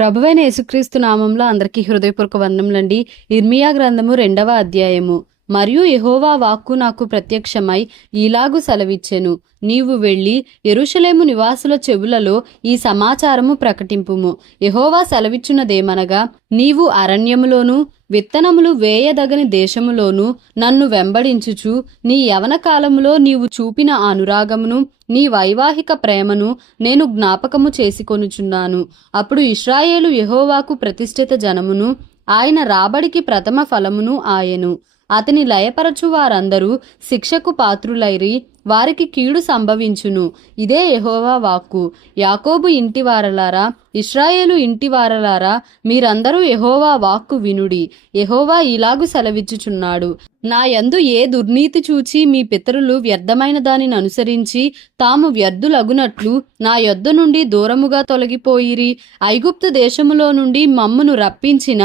ప్రభువైన యేసుక్రీస్తు నామంలో అందరికీ హృదయపూర్వక వందనములండి. ఇర్మియా గ్రంథము 2వ అధ్యాయము. మరియు యెహోవా వాక్కు నాకు ప్రత్యక్షమై ఈలాగు సెలవిచ్చెను, నీవు వెళ్ళి యెరూషలేము నివాసుల చెవులలో ఈ సమాచారము ప్రకటింపుము. యెహోవా సెలవిచ్చున్నదేమనగా, నీవు అరణ్యములోను విత్తనములు వేయదగని దేశములోను నన్ను వెంబడించుచు నీ యవన కాలములో నీవు చూపిన అనురాగమును నీ వైవాహిక ప్రేమను నేను జ్ఞాపకము చేసుకొనుచున్నాను. అప్పుడు ఇశ్రాయేలు యెహోవాకు ప్రతిష్ఠిత జనమును, ఆయన రాబడికి ప్రథమ ఫలమును ఆయను. అతని లయపరచు వారందరూ శిక్షకు పాత్రులైరి, వారికి కీడు సంభవించును. ఇదే యెహోవా వాక్కు. యాకోబు ఇంటివారలారా, ఇశ్రాయేలు ఇంటివారలారా, మీరందరూ యెహోవా వాక్కు వినుడి. యెహోవా ఇలాగు సెలవిచ్చుచున్నాడు, నా యందు ఏ దుర్నీతి చూచి మీ పితరులు వ్యర్థమైన దానిని అనుసరించి తాము వ్యర్థులగునట్లు నా యొద్ద నుండి దూరముగా తొలగిపోయిరి. ఐగుప్తు దేశములో నుండి మమ్మును రప్పించిన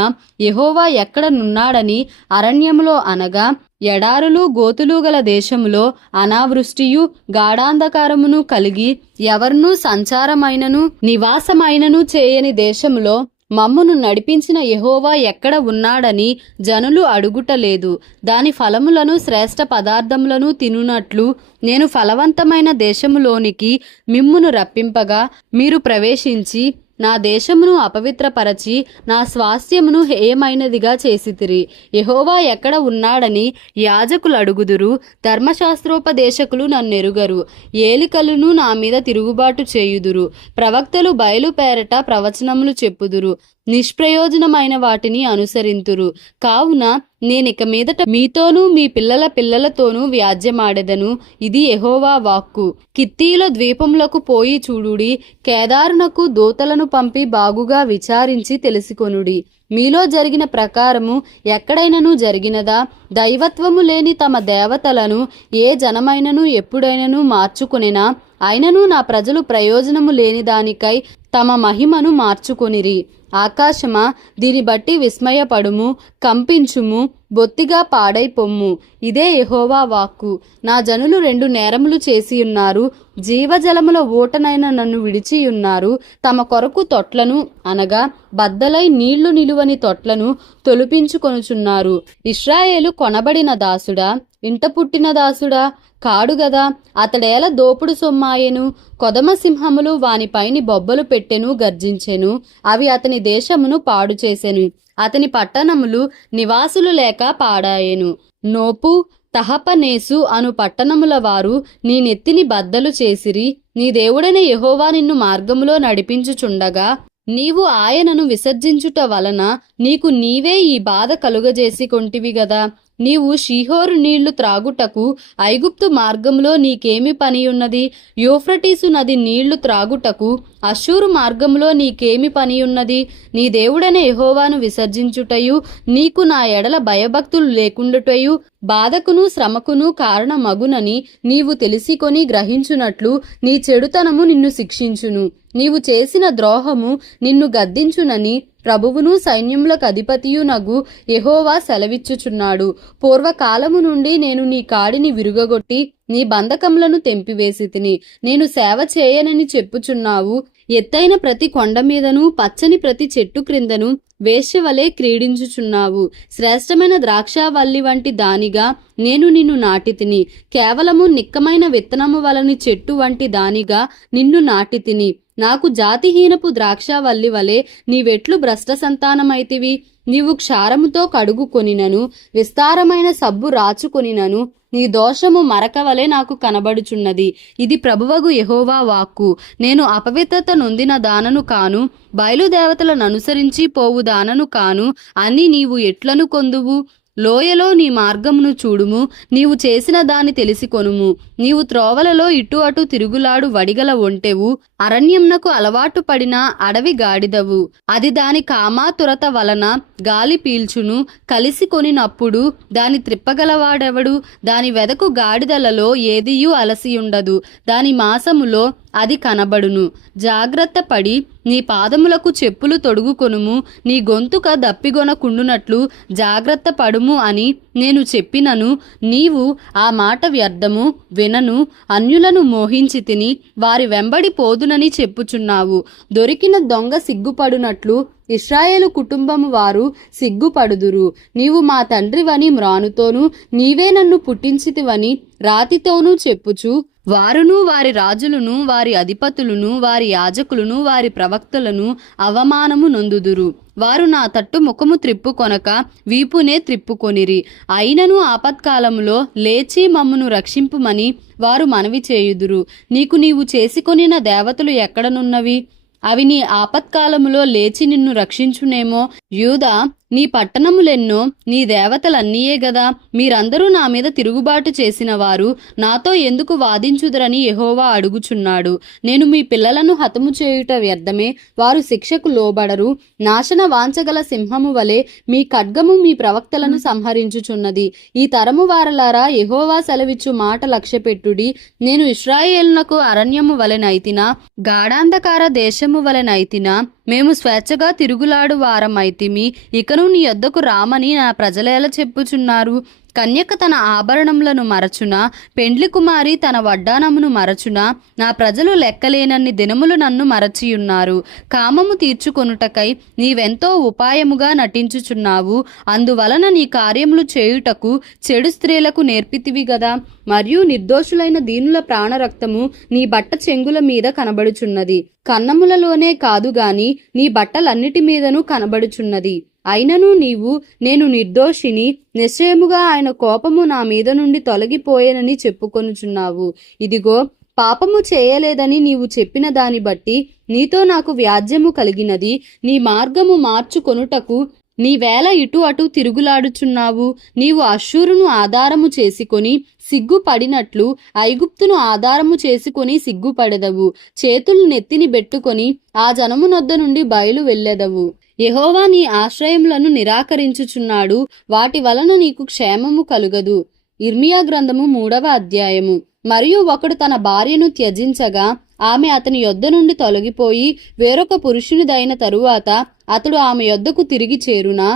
యెహోవా ఎక్కడ నున్నాడని అరణ్యములో అనగా ఎడారులు గోతులు గల దేశములో అనావృష్టియు గాఢాంధకారమును కలిగి ఎవర్నూ సంచారమైనను నివాసమైనను చేయని దేశములో మమ్మును నడిపించిన యెహోవా ఎక్కడ ఉన్నాడని జనులు అడుగుటలేదు. దాని ఫలములను శ్రేష్ఠ పదార్థములను తినునట్లు నేను ఫలవంతమైన దేశములోనికి మిమ్మును రప్పింపగా మీరు ప్రవేశించి నా దేశమును అపవిత్రపరచి నా స్వాస్థ్యమును హేయమైనదిగా చేసితిరి. యెహోవా ఎక్కడ ఉన్నాడని యాజకులు అడుగుదురు, ధర్మశాస్త్రోపదేశకులు నన్నెరుగరు. ఏలికలను నా మీద తిరుగుబాటు చేయుదురు, ప్రవక్తలు బయలు పేరట ప్రవచనములు చెప్పుదురు, నిష్ప్రయోజనమైన వాటిని అనుసరింతురు. కావున నేనిక మీదట మీతోనూ మీ పిల్లల పిల్లలతోనూ వ్యాజ్యమాడెదను. ఇది యెహోవా వాక్కు. కిత్తీల ద్వీపములకు పోయి చూడుడి, కేదారునకు దూతలను పంపి బాగుగా విచారించి తెలుసుకొనుడి. మీలో జరిగిన ప్రకారము ఎక్కడైనను జరిగినదా? దైవత్వము లేని తమ దేవతలను ఏ జనమైనను ఎప్పుడైనను మార్చుకొనినా? అయినను నా ప్రజలు ప్రయోజనము లేని దానికై తమ మహిమను మార్చుకొనిరి. ఆకాశమా, దీని బట్టి విస్మయపడుము, కంపించుము, బొత్తిగా పాడైపొమ్ము. ఇదే యెహోవా వాక్కు. నా జనులు 2 నేరములు చేసియున్నారు, జీవజలముల ఊటనైన నన్ను విడిచియున్నారు. తమ కొరకు తొట్లను అనగా బద్దలై నీళ్లు నిలువని తొట్లను తొలిపించుకొనుచున్నారు. ఇశ్రాయేలు కొనబడిన దాసుడా, ఇంట పుట్టిన దాసుడా కాడుగదా? అతడేల దోపుడు సొమ్మాయెను. కొదమ సింహములు వానిపైని బొబ్బలు పెట్టెను, గర్జించెను. అవి అతని దేశమును పాడు చేసెను. అతని పట్టణములు నివాసులు లేక పాడాయెను. నోపు, తహపనేసు అను పట్టణముల వారు నీ నెత్తిని బద్దలు చేసిరి. నీ దేవుడైన యెహోవా నిన్ను మార్గములో నడిపించుచుండగా నీవు ఆయనను విసర్జించుట వలన నీకు నీవే ఈ బాధ కలుగజేసి కొంటివి గదా. నీవు షీహోరు నీళ్లు త్రాగుటకు ఐగుప్తు మార్గములో నీకేమి పనియున్నది? యూఫ్రటీసు నది నీళ్లు త్రాగుటకు అష్షూరు మార్గములో నీకేమి పనియున్నది? నీ దేవుడైన యెహోవాను విసర్జించుటయు నీకు నా ఎడల భయభక్తులు లేకుండుటయు బాధకును శ్రమకును కారణమగునని నీవు తెలిసికొని గ్రహించునట్లు నీ చెడుతనము నిన్ను శిక్షించును. నీవు చేసిన ద్రోహము నిన్ను గద్దించునని ప్రభువును సైన్యములకు అధిపతియునగు యెహోవా సెలవిచ్చుచున్నాడు. పూర్వకాలము నుండి నేను నీ కాడిని విరుగగొట్టి నీ బంధకములను తెంపివేసితిని. నేను సేవ చేయనని చెప్పుచున్నావు. ఎత్తైన ప్రతి కొండ మీదను పచ్చని ప్రతి చెట్టు క్రిందను వేశ్యవలే క్రీడించుచున్నావు. శ్రేష్టమైన ద్రాక్షావల్లి వంటి దానిగా నేను నిన్ను నాటితిని. కేవలము నిక్కమైన విత్తనము వలని చెట్టు వంటి దానిగా నిన్ను నాటితిని. నాకు జాతిహీనపు ద్రాక్షావల్లి వలె నీవెట్లు భ్రష్ట సంతానమైతివి. నీవు క్షారముతో కడుగుకొనినను విస్తారమైన సబ్బు రాచుకొనినను నీ దోషము మరక వలె నాకు కనబడుచున్నది. ఇది ప్రభువగు యెహోవా వాక్కు. నేను అపవిత్రత నొందిన దానను కాను, బయలుదేవతలను అనుసరించి పోవు దానను కాను అని నీవు ఎట్లను కొందువు? లోయలో నీ మార్గమును చూడుము, నీవు చేసిన దాన్ని తెలిసికొనుము. నీవు త్రోవలలో ఇటు అటు తిరుగులాడు వడిగల ఒంటెవు, అరణ్యంనకు అలవాటు పడిన అడవి గాడిదవు. అది దాని కామాతురత వలన గాలి పీల్చును. కలిసి కొనినప్పుడు దాని త్రిప్పగలవాడెవడు? దాని వెదకు గాడిదలలో ఏదియూ అలసియుండదు. దాని మాసములో అది కనబడును. జాగ్రత్త పడి నీ పాదములకు చెప్పులు తొడుగుకొనుము, నీ గొంతుక దప్పిగొనకుండునట్లు జాగ్రత్త పడుము అని నేను చెప్పినను నీవు ఆ మాట వ్యర్థము వినను, అన్యులను మోహించి తిని వారి వెంబడి పోదునని చెప్పుచున్నావు. దొరికిన దొంగ సిగ్గుపడునట్లు ఇశ్రాయేలు కుటుంబము వారు సిగ్గుపడుదురు. నీవు మా తండ్రివని మ్రానుతోనూ నీవే నన్ను పుట్టించితివని రాతితోనూ చెప్పుచు వారును వారి రాజులను వారి అధిపతులను వారి యాజకులను వారి ప్రవక్తలను అవమానము నొందుదురు. వారు నా తట్టు ముఖము త్రిప్పుకొనక వీపునే త్రిప్పుకొనిరి. అయినను ఆపత్కాలములో లేచి మమ్మును రక్షింపుమని వారు మనవి చేయుదురు. నీవు చేసుకొనిన దేవతలు ఎక్కడనున్నవి? అవి నీ ఆపత్కాలములో లేచి నిన్ను రక్షించునేమో. యూదా, నీ పట్టణములెన్నో నీ దేవతలన్నీయే గదా. మీరందరూ నా మీద తిరుగుబాటు చేసిన వారు నాతో ఎందుకు వాదించుదురని యెహోవా అడుగుచున్నాడు. నేను మీ పిల్లలను హతము చేయుట వ్యర్థమే, వారు శిక్షకు లోబడరు. నాశన వాంచగల సింహము వలె మీ ఖడ్గము మీ ప్రవక్తలను సంహరించుచున్నది. ఈ తరము వారలారా, యెహోవా సెలవిచ్చు మాట లక్ష్యపెట్టుడి. నేను ఇశ్రాయేలునకు అరణ్యము వలెనైతినా, గాఢాంధకార దేశము వలెనైతినా, మేము స్వేచ్ఛగా తిరుగులాడు వారమైతిమి. ఇకను నీ యొద్దకు రామని నా ప్రజలేలా చెప్పుచున్నారు? కన్యక తన ఆభరణములను మరచునా, పెండ్లి కుమారి తన వడ్డానమును మరచునా? నా ప్రజలు లెక్కలేనన్ని దినములు నన్ను మరచియున్నారు. కామము తీర్చుకొనుటకై నీవెంతో ఉపాయముగా నటించుచున్నావు. అందువలన నీ కార్యములు చేయుటకు చెడు స్త్రీలకు నేర్పితివి గదా. మరియు నిర్దోషులైన దీనుల ప్రాణరక్తము నీ బట్ట చెంగుల మీద కనబడుచున్నది. కన్నములలోనే కాదు గాని నీ బట్టలన్నిటి మీదను కనబడుచున్నది. అయినను నీవు, నేను నిర్దోషిని, నిశ్చయముగా ఆయన కోపము నా మీద నుండి తొలగిపోయేనని చెప్పుకొనుచున్నావు. ఇదిగో, పాపము చేయలేదని నీవు చెప్పిన దాన్ని బట్టి నీతో నాకు వ్యాజ్యము కలిగినది. నీ మార్గము మార్చుకొనుటకు నీవేళ ఇటు అటు తిరుగులాడుచున్నావు. నీవు అష్షూరును ఆధారము చేసుకొని సిగ్గుపడినట్లు ఐగుప్తును ఆధారము చేసుకొని సిగ్గుపడెదవు. చేతులు నెత్తిని బెట్టుకొని ఆ జనమునొద్ద నుండి బయలు వెళ్ళెదవు. యెహోవా నీ ఆశ్రయములను నిరాకరించుచున్నాడు, వాటి వలన నీకు క్షేమము కలుగదు. ఇర్మియా గ్రంథము 3వ అధ్యాయము. మరియు ఒకడు తన భార్యను త్యజించగా ఆమె అతని యొద్ద నుండి తొలగిపోయి వేరొక పురుషునిదైన తరువాత అతడు ఆమె యొద్దకు తిరిగి చేరునా?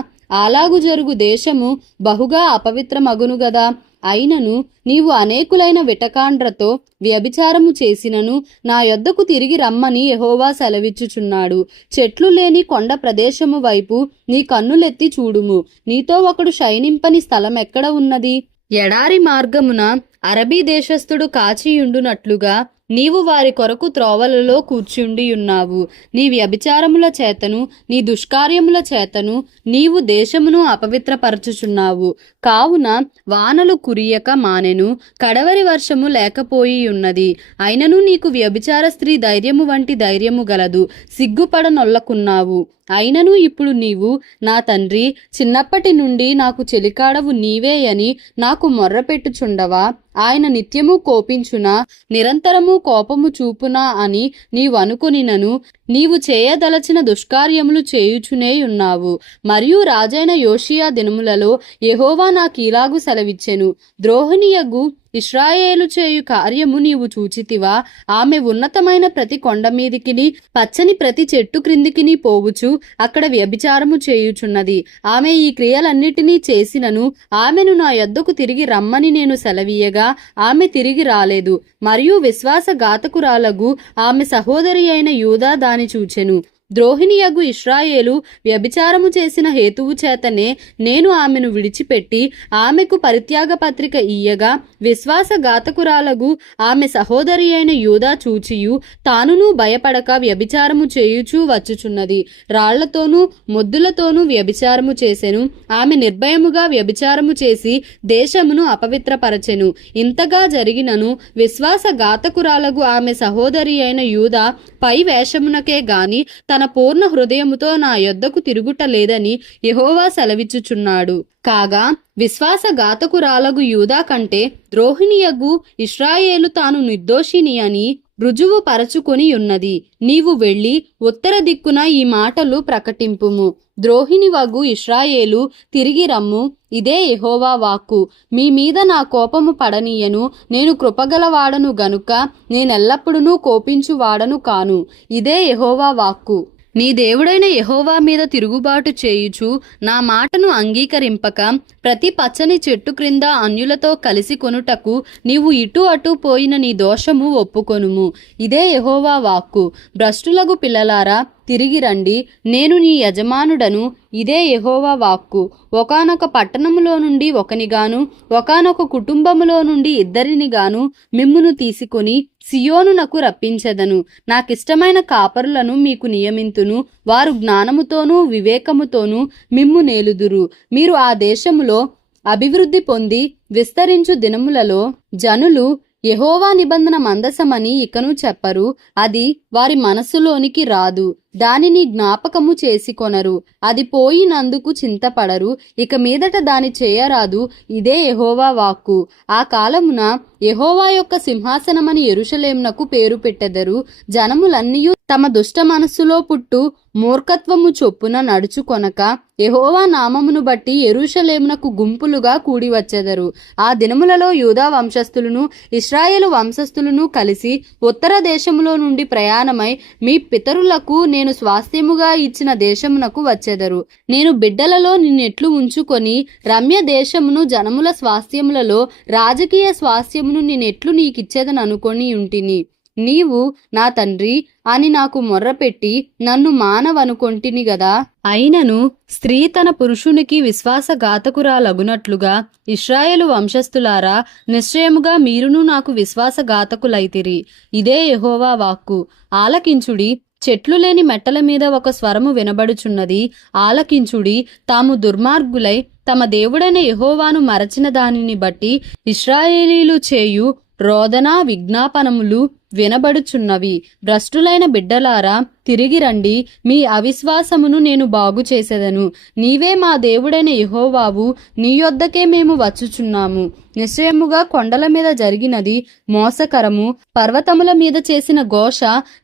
అలాగు జరుగు దేశము బహుగా అపవిత్రమగును గదా. అయినను నీవు అనేకులైన విటకాండ్రతో వ్యభిచారము చేసినను నా యొద్దకు తిరిగి రమ్మని యెహోవా సెలవిచ్చుచున్నాడు. చెట్లు లేని కొండ ప్రదేశము వైపు నీ కన్నులెత్తి చూడుము. నీతో ఒకడు శయనింపని స్థలం ఎక్కడ ఉన్నది? ఎడారి మార్గమున అరబీ దేశస్థుడు కాచియుండునట్లుగా నీవు వారి కొరకు త్రోవలలో కూర్చుండియున్నావు. నీ వ్యభిచారముల చేతను నీ దుష్కార్యముల చేతను నీవు దేశమును అపవిత్రపరచుచున్నావు. కావున వానలు కురియక మానెను, కడవరి వర్షము లేకపోయియున్నది. అయినను నీకు వ్యభిచార స్త్రీ ధైర్యము వంటి ధైర్యము గలదు, సిగ్గుపడనొల్లకున్నావు. అయినను ఇప్పుడు నీవు, నా తండ్రి, చిన్నప్పటి నుండి నాకు చెలికాడవు నీవే అని నాకు మొర్రపెట్టుచుండవా? ఆయన నిత్యము కోపించునా, నిరంతరము కోపము చూపునా అని నీవు అనుకొనినను నీవు చేయదలచిన దుష్కార్యములు చేయుచునే ఉన్నావు. మరియు రాజైన యోషియా దినములలో యెహోవా నాకీలాగు సెలవిచ్చెను. ద్రోహిణియగు ఇశ్రాయేలు చేయు కార్యము నీవు చూచితివా? ఆమె ఉన్నతమైన ప్రతి కొండ మీదికిని పచ్చని ప్రతి చెట్టు క్రిందికిని పోవుచు అక్కడ వ్యభిచారము చేయుచున్నది. ఆమె ఈ క్రియలన్నిటినీ చేసినను ఆమెను నా యొద్దకు తిరిగి రమ్మని నేను సెలవీయగా ఆమె తిరిగి రాలేదు. మరియు విశ్వాసఘాతకురాలగు ఆమె సహోదరి అయిన యూదా దాని చూచెను. ద్రోహిణియగు ఇశ్రాయేలు వ్యభిచారము చేసిన హేతువు చేతనే నేను ఆమెను విడిచిపెట్టి ఆమెకు పరిత్యాగ పత్రిక ఇయ్యగా విశ్వాసఘాతకురాలగు ఆమె సహోదరి అయిన యూదా చూచియు తానును భయపడక వ్యభిచారము చేయుచూ వచ్చుచున్నది. రాళ్లతోనూ మొద్దులతోనూ వ్యభిచారము చేసెను. ఆమె నిర్భయముగా వ్యభిచారము చేసి దేశమును అపవిత్రపరచెను. ఇంతగా జరిగినను విశ్వాసఘాతకురాలగు ఆమె సహోదరి అయిన యూదా పై వేషమునకే గాని తన పూర్ణ హృదయముతో నా యొద్దకు తిరుగుట లేదని యెహోవా సెలవిచ్చుచున్నాడు. కాగా విశ్వాసఘాతకురాలగు యూదా కంటే ద్రోహిణియగు ఇశ్రాయేలు తాను నిర్దోషిని అని రుజువు పరచుకొని ఉన్నది. నీవు వెళ్ళి ఉత్తర దిక్కున ఈ మాటలు ప్రకటింపుము. ద్రోహిని వగు ఇశ్రాయేలు, తిరిగి రమ్ము, ఇదే యెహోవా వాక్కు. మీ మీద నా కోపము పడనీయను. నేను కృపగలవాడను గనుక నేనెల్లప్పుడూ కోపించువాడను కాను. ఇదే యెహోవా వాక్కు. నీ దేవుడైన యెహోవా మీద తిరుగుబాటు చేయుచు నా మాటను అంగీకరింపక ప్రతి పచ్చని చెట్టు క్రింద అన్యులతో కలిసి కొనుటకు నీవు ఇటు అటు పోయిన నీ దోషము ఒప్పుకొనుము. ఇదే యెహోవా వాక్కు. భ్రష్టులగు పిల్లలారా, తిరిగి రండి, నేను నీ యజమానుడను. ఇదే యెహోవా వాక్కు. ఒకానొక పట్టణములో నుండి ఒకనిగాను, ఒకానొక కుటుంబములో నుండి ఇద్దరినిగాను మిమ్మును తీసుకొని సియోనునకు రప్పించెదను. నాకిష్టమైన కాపరులను మీకు నియమింతును. వారు జ్ఞానముతోనూ వివేకముతోనూ మిమ్ము నేలుదురు. మీరు ఆ దేశములో అభివృద్ధి పొంది విస్తరించు దినములలో జనులు యెహోవా నిబంధన మందసమని ఇకను చెప్పరు. అది వారి మనస్సులోనికి రాదు. దానిని జ్ఞాపకము చేసుకొనరు. అది పోయినందుకు చింతపడరు. ఇక మీదట దాని చేయరాదు. ఇదే యెహోవా వాక్కు. ఆ కాలమున యెహోవా యొక్క సింహాసనమని యెరూషలేమునకు పేరు పెట్టెదరు. జనములన్నీయు తమ దుష్ట మనస్సులో పుట్టు మూర్ఖత్వము చొప్పున నడుచుకొనక యెహోవా నామమును బట్టి యెరూషలేమునకు గుంపులుగా కూడి వచ్చెదరు. ఆ దినములలో యూదా వంశస్థులను ఇశ్రాయేలు వంశస్థులను కలిసి ఉత్తర దేశములో నుండి ప్రయాణమై మీ పితరులకు నేను స్వాస్థ్యముగా ఇచ్చిన దేశమునకు వచ్చెదరు. నేను బిడ్డలలో నిన్నెట్లు ఉంచుకొని రమ్య దేశమును జనముల స్వాస్థ్యములలో రాజకీయ స్వాస్థ్యమును నేనెట్లు నీకిచ్చేదని అనుకొని ఉంటిని. నీవు నా తండ్రి అని నాకు మొర్రపెట్టి నన్ను మానవనుకొంటిని గదా. అయినను స్త్రీ తన పురుషునికి విశ్వాసఘాతకురాలగునట్లుగా ఇశ్రాయేలు వంశస్థులారా, నిశ్చయముగా మీరును నాకు విశ్వాసఘాతకులైతిరి. ఇదే యెహోవా వాక్కు. ఆలకించుడి. చెట్లు లేని మెట్టల మీద ఒక స్వరము వినబడుచున్నది. ఆలకించుడి. తాము దుర్మార్గులై తమ దేవుడైన యెహోవాను మరచిన దానిని బట్టి ఇశ్రాయేలీలు చేయు రోదన విజ్ఞాపనములు వినబడుచున్నవి. భ్రష్టులైన బిడ్డలారా, తిరిగి రండి. మీ అవిశ్వాసమును నేను బాగు చేసేదను. నీవే మా దేవుడైన యెహోవావు. నీ యొద్దకే మేము వచ్చుచున్నాము. నిశ్చయముగా కొండల మీద జరిగినది మోసకరము, పర్వతముల మీద చేసిన ఘోష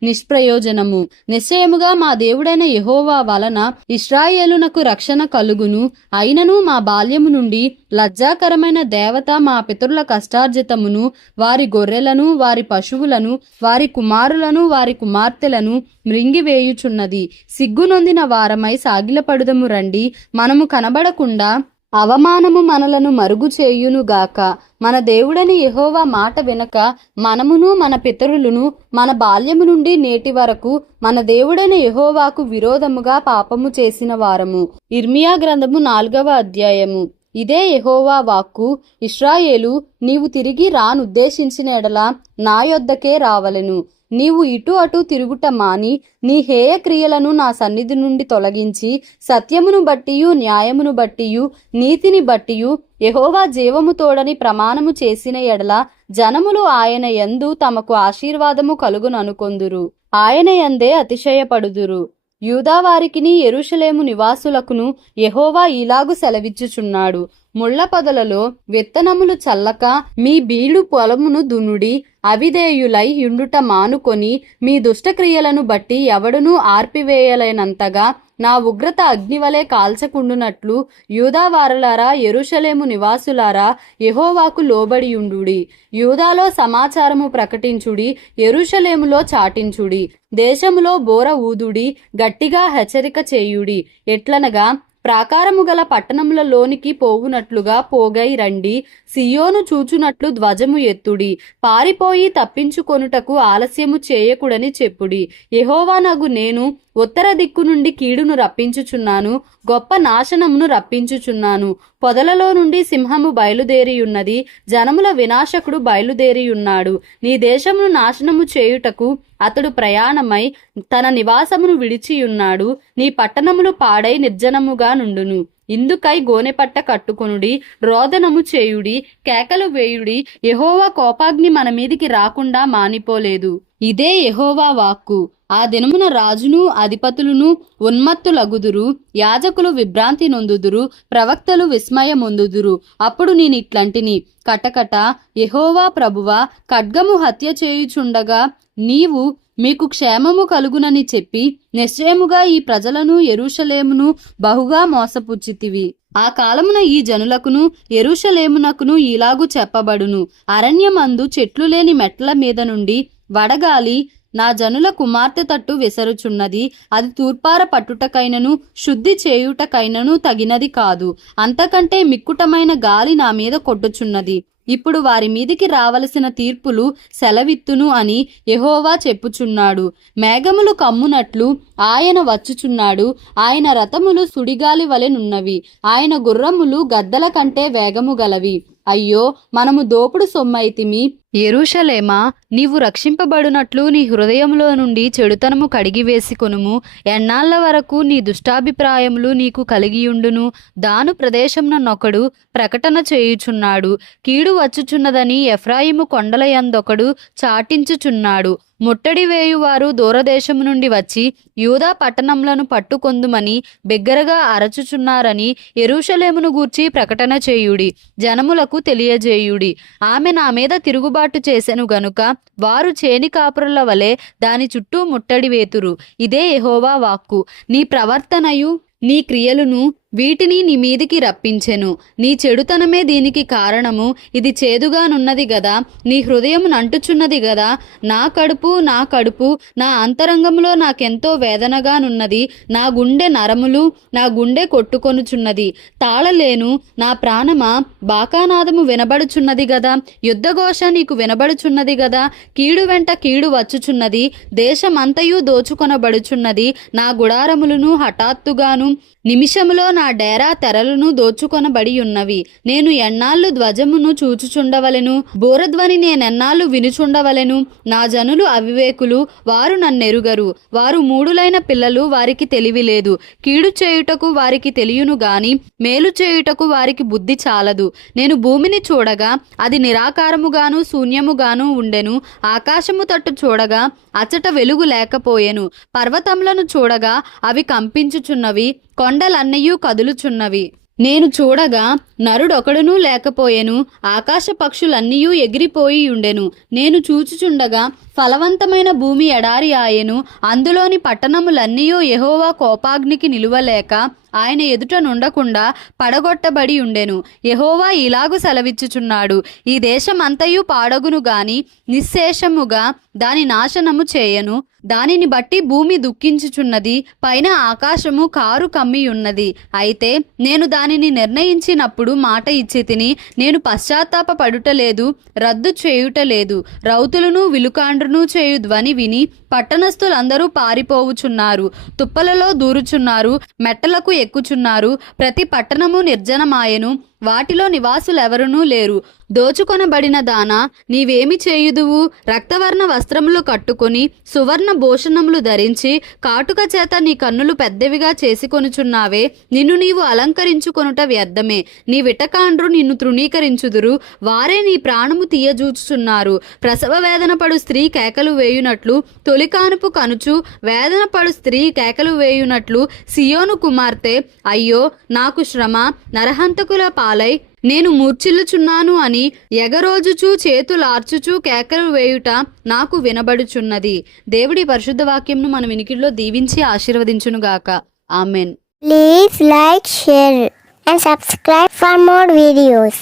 నిష్ప్రయోజనము. నిశ్చయముగా మా దేవుడైన యెహోవా వలన ఇశ్రాయేలునకు రక్షణ కలుగును. అయినను మా బాల్యము నుండి లజ్జాకరమైన దేవత మా పితరుల కష్టార్జితమును, వారి గొర్రెలను, వారి పశువులను, వారి కుమారులను, వారి కుమార్తెలను మృంగివేయుచున్నది. సిగ్గునొందిన వారమై సాగిలపడుదము రండి. మనము కనబడకుండా అవమానము మనలను మరుగు చేయునుగాక. మన దేవుడని యెహోవా మాట వినక మనమును మన పితరులను మన బాల్యము నుండి నేటి వరకు మన దేవుడైన యెహోవాకు విరోధముగా పాపము చేసిన వారము. ఇర్మియా గ్రంథము 4వ అధ్యాయము. ఇదే యెహోవా వాక్కు. ఇశ్రాయేలు, నీవు తిరిగి రానుద్దేశించిన ఎడల నా యొద్దకే రావలెను. నీవు ఇటు అటు తిరుగుట మాని నీ హేయ క్రియలను నా సన్నిధి నుండి తొలగించి సత్యమును బట్టియు న్యాయమును బట్టియు నీతిని బట్టియు యెహోవా జీవము తోడని ప్రమాణము చేసిన ఎడల జనములు ఆయన యందు తమకు ఆశీర్వాదము కలుగుననుకొందురు. ఆయన యందే అతిశయపడుదురు. యూదావారికిని యెరూషలేము నివాసులకును యెహోవా ఇలాగు సెలవిచ్చుచున్నాడు. ముళ్ల పొదలలో విత్తనములు చల్లక మీ బీడు పొలమును దునుడి. అవిధేయులై యుండుట మానుకొని మీ దుష్టక్రియలను బట్టి ఎవడునూ ఆర్పివేయలేనంతగా నా ఉగ్రత అగ్నివలే కాల్చకుండునట్లు యూదావారులారా, యెరూషలేము నివాసులారా, యెహోవాకు లోబడియుండుడి. యూదాలో సమాచారము ప్రకటించుడి, యెరూషలేములో చాటించుడి. దేశములో బోర ఊదుడి, గట్టిగా హెచ్చరిక చేయుడి. ఎట్లనగా, ప్రాకారము గల పట్టణములలోనికి పోవునట్లుగా పోగై రండి. సియోను చూచునట్లు ధ్వజము ఎత్తుడి. పారిపోయి తప్పించుకొనుటకు ఆలస్యము చేయకుడని చెప్పుడి. యెహోవానగు నేను ఉత్తర దిక్కు నుండి కీడును రప్పించుచున్నాను, గొప్ప నాశనమును రప్పించుచున్నాను. పొదలలో నుండి సింహము బయలుదేరియున్నది, జనముల వినాశకుడు బయలుదేరియున్నాడు. నీ దేశమును నాశనము చేయుటకు అతడు ప్రయాణమై తన నివాసమును విడిచియున్నాడు. నీ పట్టణములు పాడై నిర్జనముగా నుండును. ఇందుకై గోనెపట్ట కట్టుకొనుడి, రోదనము చేయుడి, కేకలు వేయుడి. యెహోవా కోపాగ్ని మన మీదికి రాకుండా మానిపోలేదు. ఇదే యెహోవా వాక్కు. ఆ దినమున రాజును అధిపతులను ఉన్మత్తులగుదురు, యాజకులు విభ్రాంతి నొందుదురు, ప్రవక్తలు విస్మయమొందుదురు. అప్పుడు నేనిట్లంటిని, కటకట యెహోవా ప్రభువా, ఖడ్గము హత్య చేయుచుండగా నీవు మీకు క్షేమము కలుగునని చెప్పి నిశ్చయముగా ఈ ప్రజలను యెరూషలేమును బహుగా మోసపుచ్చితివి. ఆ కాలమున ఈ జనులకును యెరూషలేమునకును ఇలాగు చెప్పబడును, అరణ్యమందు చెట్లు లేని మెట్ల మీద నుండి వడగాలి నా జనుల కుమార్తె తట్టు విసరుచున్నది. అది తూర్పార పట్టుటకైనను శుద్ధి చేయుటకైనను తగినది కాదు. అంతకంటే మిక్కుటమైన గాలి నా మీద కొట్టుచున్నది. ఇప్పుడు వారి మీదికి రావలసిన తీర్పులు సెలవిత్తును అని యెహోవా చెప్పుచున్నాడు. మేఘములు కమ్మునట్లు ఆయన వచ్చుచున్నాడు. ఆయన రథములు సుడిగాలి వలెనున్నవి, ఆయన గుర్రములు గద్దల కంటే వేగము గలవి. అయ్యో, మనము దోపుడు సొమ్మైతిమి. యెరూషలేమా, నీవు రక్షింపబడునట్లు నీ హృదయములో నుండి చెడుతనము కడిగివేసికొనుము. ఎన్నాళ్ల వరకు నీ దుష్టాభిప్రాయములు నీకు కలిగియుండును? దాను ప్రదేశమునొకడు ప్రకటన చేయుచున్నాడు, కీడు వచ్చుచున్నదని ఎఫ్రాయిము కొండల యందొకడు చాటించుచున్నాడు. ముట్టడి వేయువారు దూరదేశము నుండి వచ్చి యూదా పట్టణములను పట్టుకొందుమని బిగ్గరగా అరచుచున్నారని యెరూషలేమును గూర్చి ప్రకటన చేయుడి, జనములకు తెలియజేయుడి. ఆమె నా మీద తిరుగుబాటు చేసెను గనుక వారు చేని కాపురుల వలె దాని చుట్టూ ముట్టడి వేతురు. ఇదే యెహోవా వాక్కు. నీ ప్రవర్తనయు నీ క్రియలును వీటిని నీ మీదికి రప్పించెను. నీ చెడుతనమే దీనికి కారణము. ఇది చేదుగానున్నది గదా, నీ హృదయం నంటుచున్నది గదా. నా కడుపు నా అంతరంగంలో నాకెంతో వేదనగానున్నది. నా గుండె నరములు, నా గుండె కొట్టుకొనుచున్నది. తాళలేను నా ప్రాణమా, బాకానాదము వినబడుచున్నది గదా. యుద్ధఘోష నీకు వినబడుచున్నది గదా. కీడు వెంట కీడు వచ్చుచున్నది, దేశమంతయు దోచుకొనబడుచున్నది. నా గుడారములను హఠాత్తుగాను నిమిషములో నా డేరా తెరలను దోచుకొనబడి ఉన్నవి. నేను ఎన్నాళ్ళు ధ్వజమును చూచుచుండవలెను, బోరధ్వని నేనెన్నాళ్ళు వినుచుండవలెను. నా జనులు అవివేకులు, వారు నన్నెరుగరు. వారు మూడులైన పిల్లలు, వారికి తెలివి లేదు. కీడు చేయుటకు వారికి తెలియను గాని మేలు చేయుటకు వారికి బుద్ధి చాలదు. నేను భూమిని చూడగా అది నిరాకారముగాను శూన్యముగాను ఉండెను. ఆకాశము తట్టు చూడగా అచట వెలుగు లేకపోయెను. పర్వతములను చూడగా అవి కంపించుచున్నవి, కొండలన్నయూ కదులుచున్నవి. నేను చూడగా నరుడొకడునూ లేకపోయెను. ఆకాశ పక్షులన్నీయూ ఎగిరిపోయి ఉండెను. నేను చూచుచుండగా ఫలవంతమైన భూమి ఎడారి ఆయెను. అందులోని పట్టణములన్నీయూ యెహోవా కోపాగ్నికి నిలువలేక ఆయన ఎదుట నుండకుండా పడగొట్టబడి ఉండెను. యెహోవా ఇలాగు సెలవిచ్చుచున్నాడు, ఈ దేశమంతయు పాడగును గాని నిశ్శేషముగా దాని నాశనము చేయను. దానిని బట్టి భూమి దుఃఖించుచున్నది, పైన ఆకాశము కారు కమ్మి ఉన్నది. అయితే నేను దానిని నిర్ణయించినప్పుడు మాట ఇచ్చి తిని, నేను పశ్చాత్తాప పడుటలేదు, రద్దు చేయుటలేదు. రౌతులను విలుకాండ్రును చేయు ధ్వని విని పట్టణస్థులందరూ పారిపోవుచున్నారు, తుప్పలలో దూరుచున్నారు, మెట్టలకు ఎక్కుచున్నారు. ప్రతి పట్టణము నిర్జనమాయెను, వాటిలో నివాసులెవరునూ లేరు. దోచుకొనబడిన దానా, నీవేమి చేయుదువు? రక్తవర్ణ వస్త్రములు కట్టుకొని సువర్ణ భూషణములు ధరించి కాటుక చేత నీ కన్నులు పెద్దవిగా చేసుకొనుచున్నావే. నిన్ను నీవు అలంకరించుకొనుట వ్యర్థమే. నీ విటకాండ్రు నిన్ను తృణీకరించుదురు, వారే నీ ప్రాణము తీయజూచుచున్నారు. ప్రసవ వేదన పడు స్త్రీ కేకలు వేయునట్లు, తొలికానుపు కనుచు వేదన పడు స్త్రీ కేకలు వేయునట్లు సియోను కుమార్తె, అయ్యో నాకు శ్రమ, నరహంతకుల పాలై నేను మూర్ఛిల్లుచున్నాను అని ఎగరోజుచు చేతులార్చుచు కేకలు వేయుట నాకు వినబడుచున్నది. దేవుడి పరిశుద్ధ వాక్యంను మన వినికిడిలో దీవించి ఆశీర్వదించునుగాక. Amen. Please like, share and subscribe for more videos.